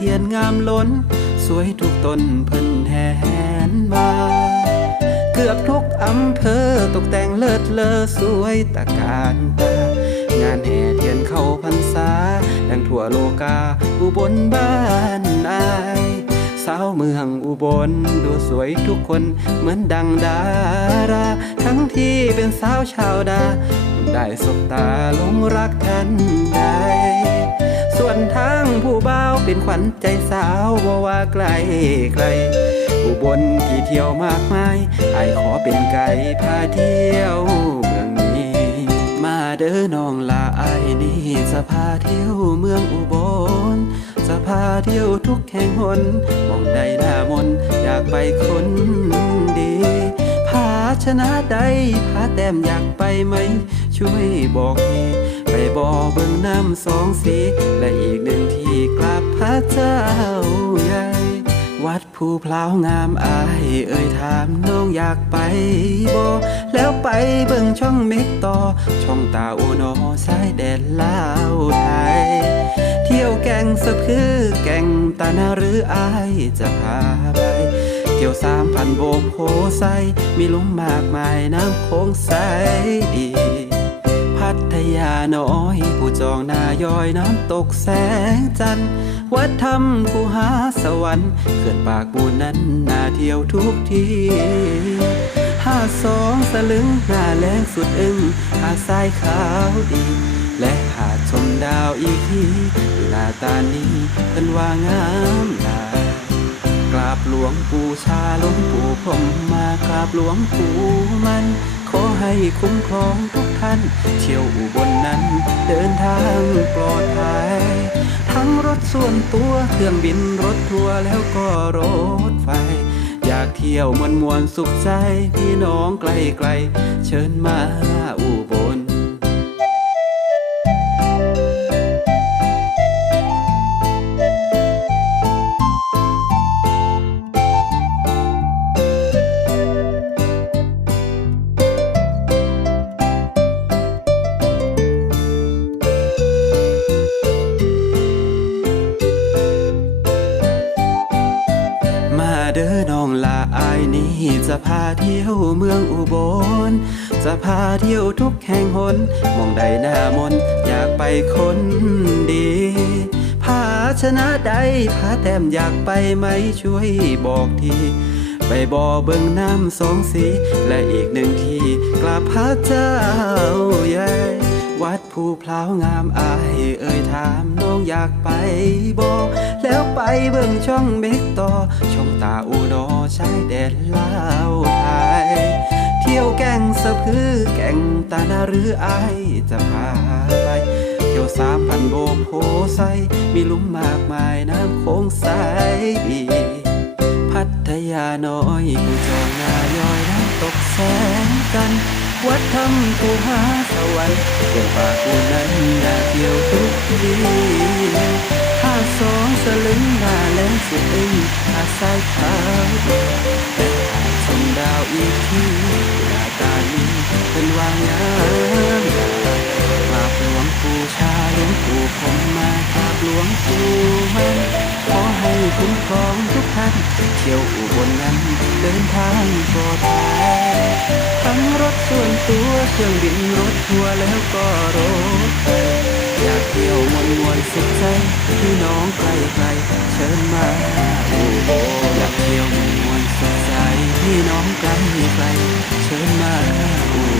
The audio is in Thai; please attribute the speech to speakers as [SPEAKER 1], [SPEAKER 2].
[SPEAKER 1] เทียนงามล้น สวยทุกต้นเพิ่นแหนมา เกือบทุกอำเภอตกแต่งเลิศเลอสวยตะการตางานแห่เทียนเข้าพรรษาดังทั่วโลกาอุบลบ้านนายสาวเมืองอุบลดูสวยทุกคนเหมือนดังดารา ทั้งที่เป็นสาวชาวดาได้สบตาลงรักทัน เป็นขวัญใจสาวบ่ว่าไกลไกล อุบลที่เที่ยวมากมายไอขอเป็นไก่พาเที่ยวเมืองนี้ มาเด้อน้องลาไอนี่จะพาเที่ยวเมืองอุบลจะพาเที่ยวทุกแห่งหนมองใดหน้ามนอยากไปคนดีพาชนะใดพาแต้มอยากไปไหม ช่วยบอกที บอเบิ่งน้ำสองสี และอีกหนึ่งที่กลับพระเจ้าใหญ่ วัดภูพลาวงามอายเอ่ยถามน้องอยากไปบ่แล้วไปเบิ่งช่องเมกต่อ ช่องตาโอนอสายแดนลาวไทย เที่ยวแก่งสะพือแก่งตานาหรืออายจะพาไปเที่ยวสามพันโบกโพไซมีลุมมากมายน้ำโค้งใสดี ทยาน้อย ผู้จองนาย้อยน้ำตกแสงจันทร์วัดธรรมคูหาสวรรค์เขื่อนปากบูนนั้นนาเที่ยวทุกทีห้าสองสลึงหน้าแรงสุดอึ้งหาทรายขาวดี และหาชมดาวอีกทีหน้าตานี้เป็นว่างามลายกราบหลวงปู่ชาหลวงปู่ผมมากราบหลวงปู่มัน ขอให้คุ้มครองทุกท่าน เที่ยวอุบลนนั้นเดินทางปลอดภัย ทั้งรถส่วนตัวเครื่องบินรถทัวร์แล้วก็รถไฟ อยากเที่ยวมวนมวนสุขใจ พี่น้องไกลไกลเชิญมา พาเที่ยวเมืองอุบลจะพาเที่ยวทุกแห่งหนมองใดหน้ามนอยากไปคนดีพาชนะใดพาแต้มอยากไปไหมช่วยบอกทีไปบ่อเบิ่งน้ำสองสี และอีกหนึ่งที่กราบพระเจ้า ใหญ่วัดภูพลาวงามอายเอ่ยถามน้องอยากไปบ่แล้วไปเบิ่งช่องเมกต่อ ช่องตาอูนอชายแดนลาวไทย เที่ยวแก่งสะพือแก่งตานาหรืออายจะพาไป เที่ยวสามพันโบโพไซมีลุ่มมากมายน้ำโค้งใสดีพัทยาน้อยผู้จองนาย้อยน้ำตกแสงกัน วัดธรรมกูหาสวรรค์เกี่ยวปากูนั้นน่าเที่ยวทุกทีห้าสองสลึงหน้าแรงสุดอึ้งหาดทรายขาวแต่หาดชมดาวอีกทีหน้าตานี้เป็นวางงามกราบหลวงปู่ชาหลวงปู่ผมมากราบหลวงปู่มันขอให้คุ้มครองทุกท่านเที่ยวอุบลนั้นเดินทางปลอดภัย ทั้งรถส่วนตัวเครื่องบินรถทัวร์แล้วก็รถอยากเที่ยวมวนมวนสุขใจพี่น้องไกลไกลเชิญมาอยากเที่ยวมวนมวนสุขใจพี่น้องไกลไกลเชิญมาอุบล